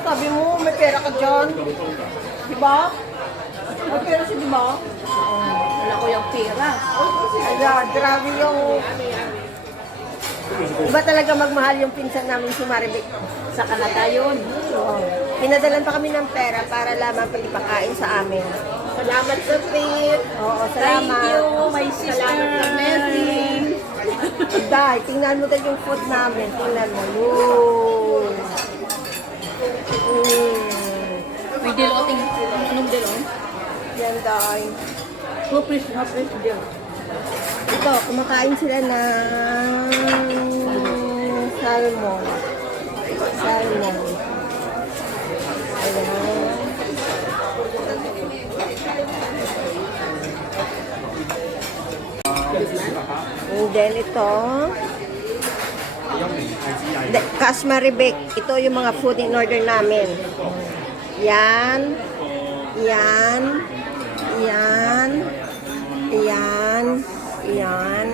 sabi mo, may pera ka dyan. Di ba? May pera siya, di ba? Wala ko yung pera. Ayan, grabe yung... Iba talaga magmahal yung pinsan namin si Maribel. Sa Canada yun. Oo. Pinadalan pa kami ng pera para lamang pagpakain sa amin. Salamat sa Pete. Oo, salamat. Thank you, my sister. Salamat sa Messi. Day, tingnan mo tayo yung food namin. Tingnan mo. Yun. May diloting. Anong dilong? Yan, please, no, please, dill. Ito, kumakain sila ng salmon. Salmon. Ayan. And then ito, Kasmari Bake. Ito yung mga food in order namin. Yan. Yan. Yan. Yan. Yan.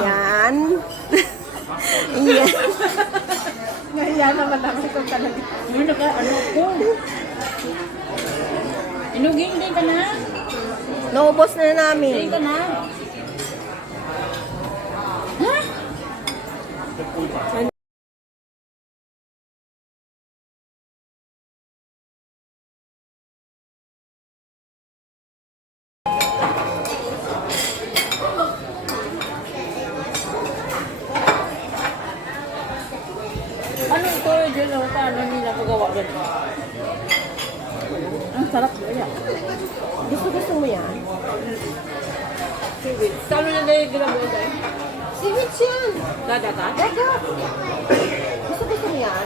Yan. Yan. Ngayon naman ako ito talaga. Ano naka, ano ko? Inugin din ka na? Naubos na Din namin. ka na? Ano ito, Jill? Ano paano nila pagawa? Ang sarap kaya. Gusto gusto mo yan? Seaweed. Saan na nila ginagawa dahil? Sivits yan. Dada ka? Teka. Gusto gusto mo yan?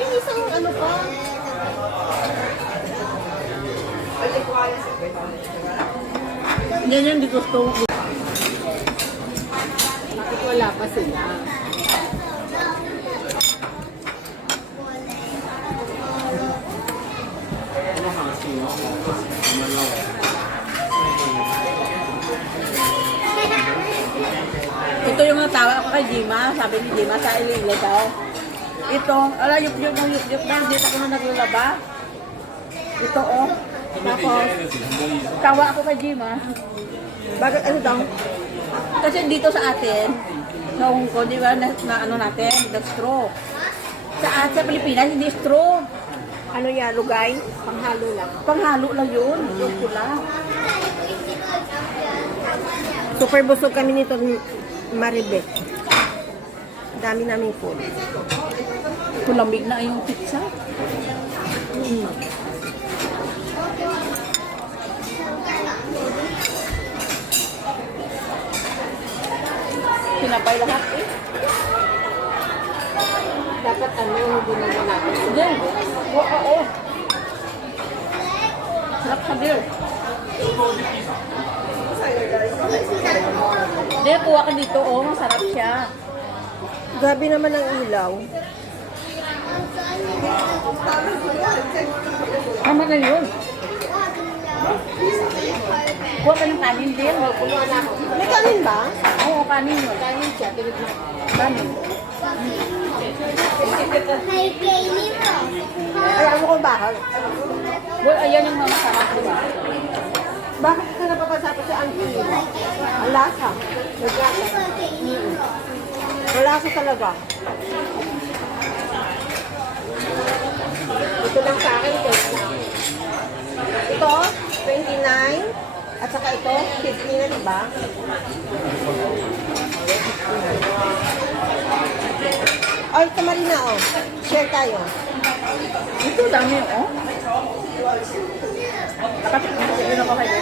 Yung isang ano pa. Yan yung di gusto. Bakit wala pa sila? Natawa ko kay Jima. Sabi ni Jima sa ilila daw. Ito, ala, yup-yup ng yup-yup na. Hindi ako na naglalaba. Ito, oh. Tapos, tawa ako kay Jima. Bakit ano daw? Kasi dito sa atin, sa Hong Kong, di ba, na, na ano natin, the straw. Sa at sa Pilipinas, hindi straw. Ano yan? Lugay? Panghalo lang. Panghalo lang yun, yung pula. Super busog kami nito ni Maribek. Dami namin food. Kulamig na yung pizza. Sinapay lahat eh. Dapat ano, hindi naman natin. Hindi. Oo, oo. Sarap sa beer. Hindi, kuha ka dito. Oh, masarap siya. Grabe naman ang ilaw. Tama na yun. Kuha ka ng kanin din. May kanin ba? Oo, kanin yun. Kanin siya. Kanin. Ay, ano ko bakal? Well, ayan yung masarap, di ba? Bakit ka napapasapos sa auntie? Ang lasa. Naglasa. Ang lasa talaga. Ito lang sa akin, test lang. Ito, 29. At saka ito, 50 na, di ba? Ay, ito Marina, oh. Share tayo. Ito dami oh. Kapatid yun ako kayo.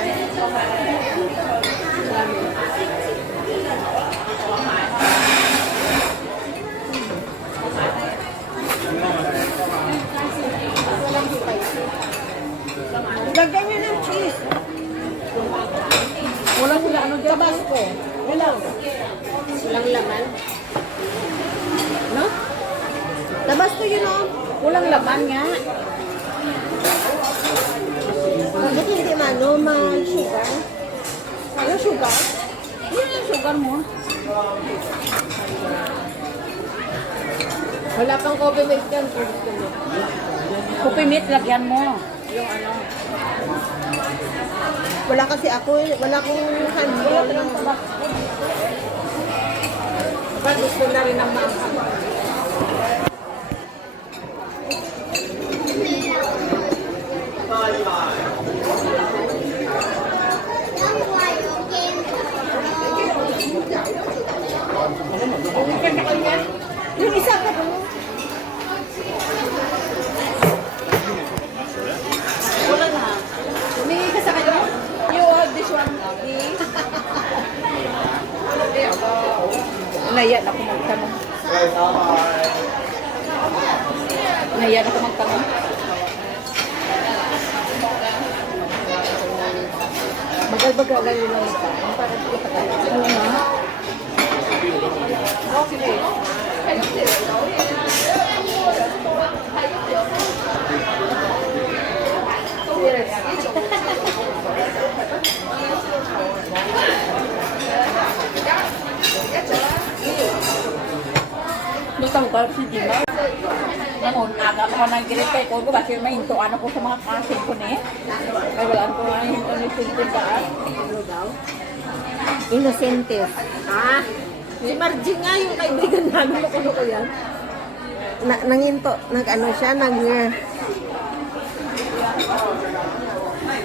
Lagyan nyo ng cheese. Wala sila ano dyan. Tabasco. Wala. Walang laman. No? Tabasco yun oh. Walang laman nga. Bakit hindi mano, mga sugar? Walang sugar. Yung sugar mo. Wala pang coffee mix yan. mo. Kupimit, lagyan mo. Yung ano. Wala kasi ako, eh. wala akong handball. Ba't gusto na rin ng mga Nayan ako magtanong. Bagal-bagal yun lang ito. Para hindi ka tayo. Oo nga. Lutang ka si Dima. Namun, aga pa nang ginitay ko, kasi may hintuan ako sa mga kasin ko ni. Kaya wala ko nga hinto ni Sintin Daan. Ano daw? Innocentes. Ah, si Margie nga yung kaibigan namin. Makulo ko yan. Na, nanginto, nag ano siya, nag...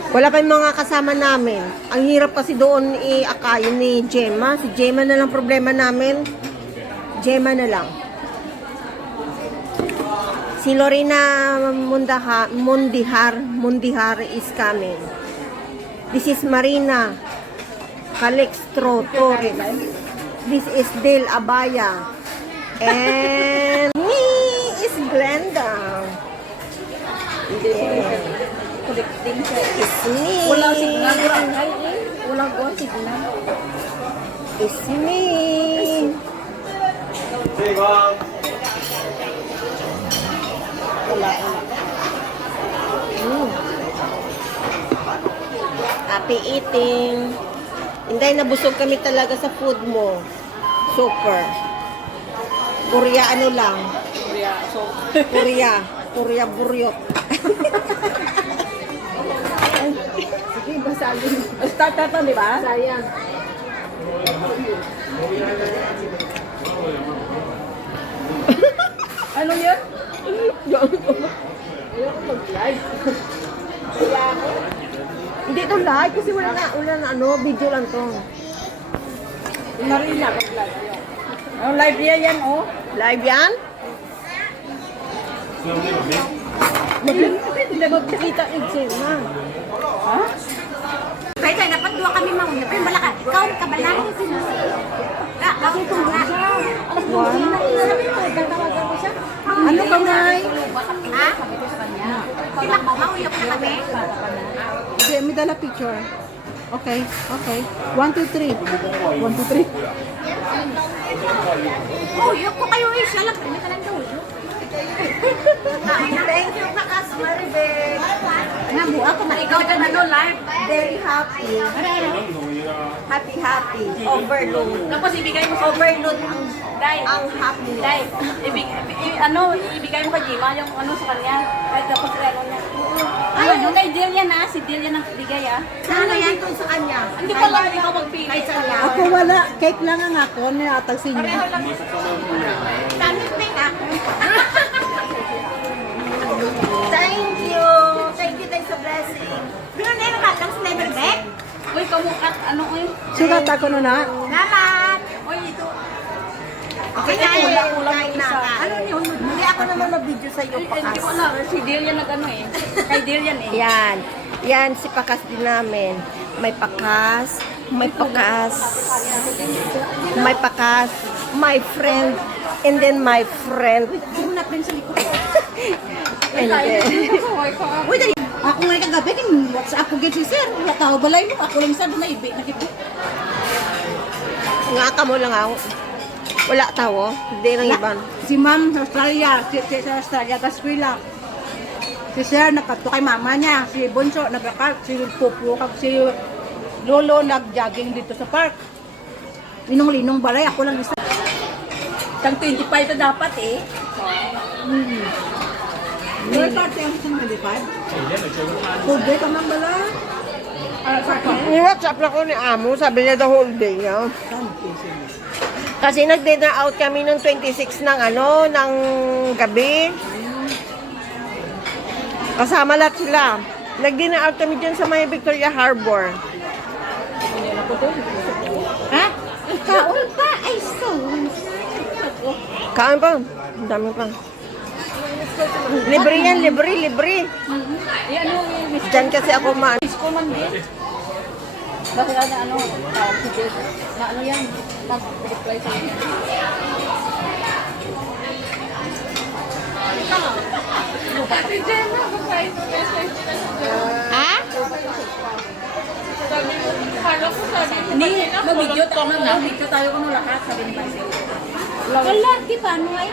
Wala pa yung mga kasama namin. Ang hirap kasi doon i-akayin ni Gemma. Si Gemma na lang problema namin. Gemma na lang. Si Lorena Mundaha, Mundihar, Mundihar is coming. This is Marina Calixtro Torres. This is Del Abaya. And me is Glenda. Yeah. It's me. Wala signal. Barangay eh. Wala ko signal. It's me. Wala, wala. Mm. Happy eating. Hindi, nabusog kami talaga sa food mo. Super. Korea ano lang. Korea. So, Korea. Korea buryot. Sige, basahin. start na to, di ba? Sayang. Ano yun? Ayoko mag-live. Kaya ako. Hindi to live kasi wala na, wala na ano, video lang to. Marina, pag-live yun. Oh, live yan yan, oh. Live yan? Hindi magkakita yung Gemma. Ha? Kaya tayo, dapat dua kami mauna. Pero malaka, ikaw ka ba lang? Ako ito nga. Ano ka, Nay? Ha? Di ba ko, mauyok na kami? Gemma, dala picture. Okay, okay. One, two, three. One, two, three. Uyok ko kayo eh. Siya lang, kami talang daw uyok. Thank you, Kakas Maribel. Nabuha ko, ikaw dyan ano, live. Very happy. Happy, happy. Overload. Tapos ibigay mo sa Overload ang, Dai. ang happy. Dai, ibig, i- ano, ibigay mo kay Jima yung ano sa kanya. Kahit tapos ano niya. Ay, ano kay Delia na, si Delia nang bigay ah. Ano yan kung sa kanya? Hindi ko lang ikaw magpili. Kay Sanya. Ako wala, cake lang ang ako, niatag sa inyo. Pareho lang. Yung ako. Thank you. Thank you, thanks sa blessing. Pero na yung matang sa never back. Uy, kamukha, ano uy. Sugat ako no na. Salamat. Uy, ito. Okay, kain, kain na. Ano yun? Hindi ako naman mag-video sa iyo, Eh, Hindi Pakas. ko alam. Si Delia nag-ano eh. Kay Delia eh. Yan. Yan, si Pakas din namin. May Pakas, may Pakas, may Pakas, my friend, and then my friend. Hindi mo na friend sa likod. And then, Uy, dali. Ako nga kagabi, kin WhatsApp ko gid si sir. Wala tao balay mo. Ako lang sabi na ibi. Nakibi. nga ka mo lang ako. Wala tawo, hindi lang iban. Si ma'am sa Australia. Si, si sa Australia, tas eskwela. Si sir, nakato kay mama niya. Si Bonso, nagkakart. Si Pupu, kag si Lolo, nag-jogging dito sa park. Linong-linong balay. Ako lang isa. Tang 25 na dapat eh. May party ang isang 25? Full day ka man bala? Ni-WhatsApp lang ko ni Amo, sabi niya the whole day niya. Kasi nag-dinner out kami nung 26 ng ano, ng gabi. Kasama lahat sila. Nag-dinner out kami dyan sa may Victoria Harbor. Ha? Kaon pa? Ay, so. Kaan pa? Ang dami pa. Libre yan, libre, libre. Ano eh. Miss Diyan kasi ako ma... Bakit na ano, tawag si Jess. Na ano yan, mag-reply sa inyo. Ha? Hindi, mag-video to man na. Video tayo lahat, sabi ni Marcel. Wala, di ba? Ano ay?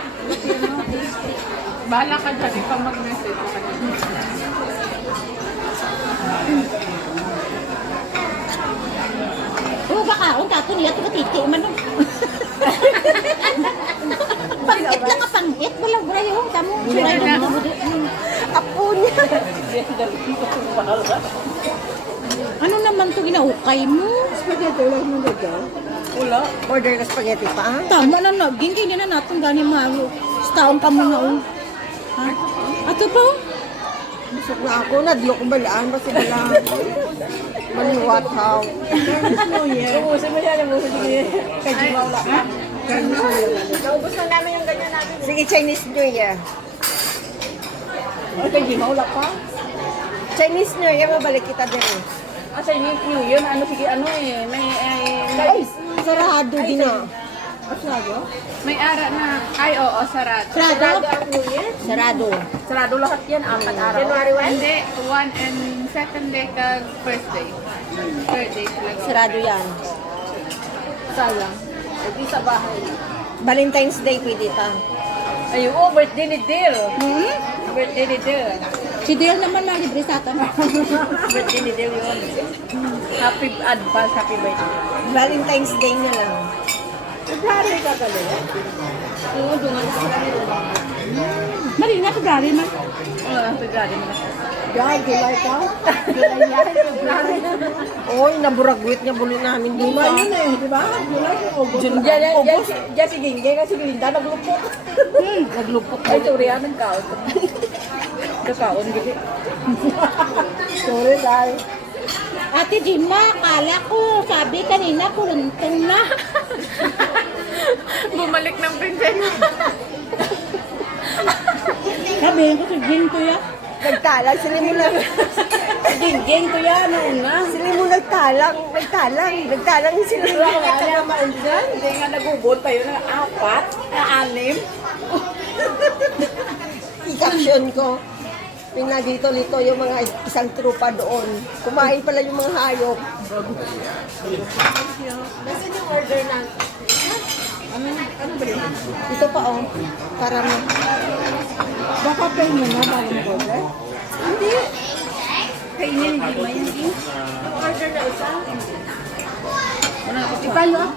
Bahala ka dyan, ikaw mag-message. Oo, baka akong tato niya, ito titi, man. Pangit lang ka, pangit. Walang buray yung tamo. Buray lang ka, buray. Apo niya. Ano naman to ginahukay mo? Spaghetti, wala mo gagaw. Wala. Order na spaghetti pa. ah. Tama na na, ginggay na natin gani mayo. Staon ka muna oh. Ha? Ato pa. Busog na ako. Nadlo ko balaan. Basta wala. Maniwat how. Ubusin mo yan, ubusin mo yan. Kay Jima wala ka. Naubos na namin yung ganyan namin. Sige, Chinese New Year. Ay, kay Jima wala ka. Chinese New Year, mabalik kita din. eh. Ah, sa New Year, ano sige, ano eh, may, ay, may, Ay, sarado din ah. May ara na, ay, oo, sarado. Sarado? ang New Year? Sarado. Sarado lahat yan, apat araw. January 1? Hindi, one and second day kag first day. Third day talaga. Sarado yan. Sayang. Hindi sa bahay. Valentine's Day pwede pa. Ay, oo, birthday ni Dil. Hmm? Birthday ni Dil. Si Dale naman na libre sa atin. birthday ni Dil yun. Happy advance, happy birthday. Valentine's Day na lang. February ka ka yan? Oo, dungan na sila nila. Mali na, February man. Oo, February mo na siya. July, July ka? Oy, naburagwit niya buli namin dito. eh, di ba? July, August. Diyan, diyan, diyan, si- diyan si Ginggay kasi Glinda naglupok. Hmm, naglupok. Ay, sorry, anong kaon. Kakaon, gini. Sorry, Day. Ate Jima, kala ko, sabi kanina, kuruntong na. Bumalik ng prinsesa. Sabihin ko si Jin ko ya. Nagtalang, sila mo lang. Ginggay ko yan, noon na. Sila mo nagtalang, nagtalang, nagtalang sila. Wala ka naman dyan. Hindi nga nagugot yun ng apat, na anim. I-caption ko. Yung na dito, dito yung mga isang trupa doon. Kumain pala yung mga hayop. Nasaan yung order na? Ano, ano ba yun? Ito pa oh. Para mo. Baka pay mo na bago mo order. Hindi. Kainin, hindi mo yan. Yung order na isa. Ikayo ah.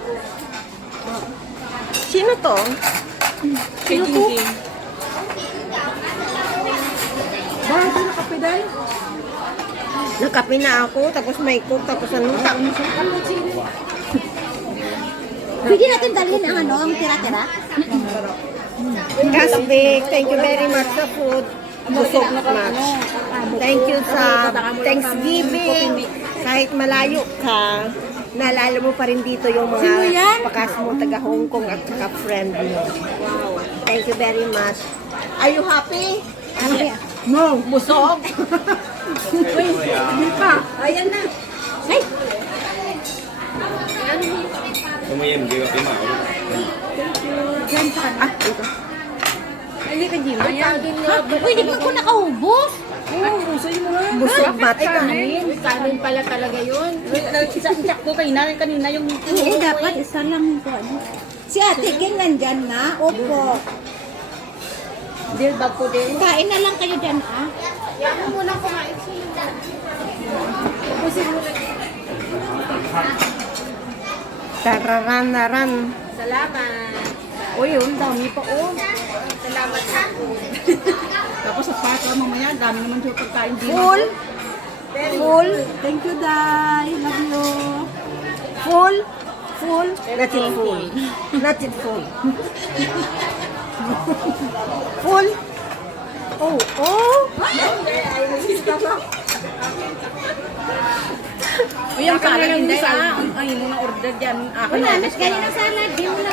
Sino to? Kay Ginggay. Kapiday? Nakape na ako, tapos may cook, tapos ano. Pwede natin dalhin ang ano, ang tira-tira? Kasbik, thank you very much sa food. Busog na much. Thank you sa Thanksgiving. Kahit malayo ka, Naalala mo pa rin dito yung mga bakas mo taga Hong Kong at saka friend mo. Wow. Thank you very much. Are you happy? No. Busog? Uy, hindi pa. Ayan na. Ay! Tumuyem, di ba pimao? Yan sa kanya. Ah, ito. Hindi ka yan. Uy, di ba ako nakaubos? Busog mata. Kanin pala talaga yun. Isa-isa ko kanina, kanina yung... Eh, dapat isa lang ko. Ano. Si Ate King nandyan na. Opo. Deal bag ko din. Kain na lang kayo dyan, ah. Tararanaran. Salamat. Uy, yung dami pa oh. Salamat sa Tapos sa oh, mamaya, dami naman siya pagkain din. Full. Full. Thank you, Day. Love you. Full. Full. Not it full. Not it full. full. Oh, oh. O yung salad, hindi ah. Ang ang imong order dyan. Akin Wala, na. mas kayo ng salad. Di mo na.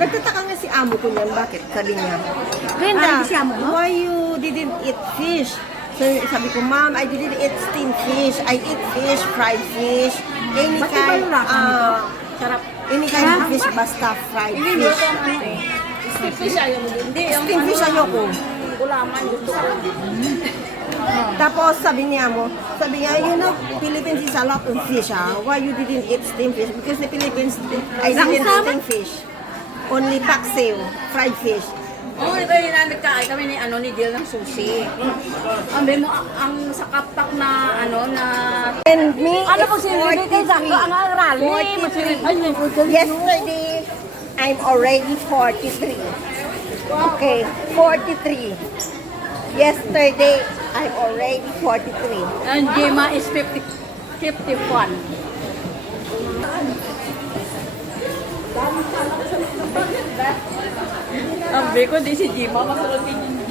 Nagtataka nga si amo ko niyan. Bakit? Sabi niya. Ah, Brenda, hindi si amo mo? why you didn't eat fish? So, sabi ko, ma'am, I didn't eat steamed fish. I eat fish, fried fish, any kind, ah, Sarap. Any kind of fish, basta fried fish. Fish ayaw mo din. Hindi, yung Steamed fish ayoko. gulaman gusto ko. Tapos sabi niya mo, sabi niya, you know, Philippines is a lot of fish, ah. Why you didn't eat steamed fish? Because the Philippines, I didn't eat steamed fish. Only paksiw, fried fish. Oo, oh, ito yung na- nagkain kami ni, ano, ni Jill ng sushi. Ang mo, ang, sa kapak na, ano, na... And me, Ano pag sinilagay kay Zako? Ang rally. 43. Ay, may food Yesterday, I'm already 43. Okay, 43. Yesterday, I'm already 43. And Jema is 50, 51. Ang beko, di si Jima. Masunod kay Jima.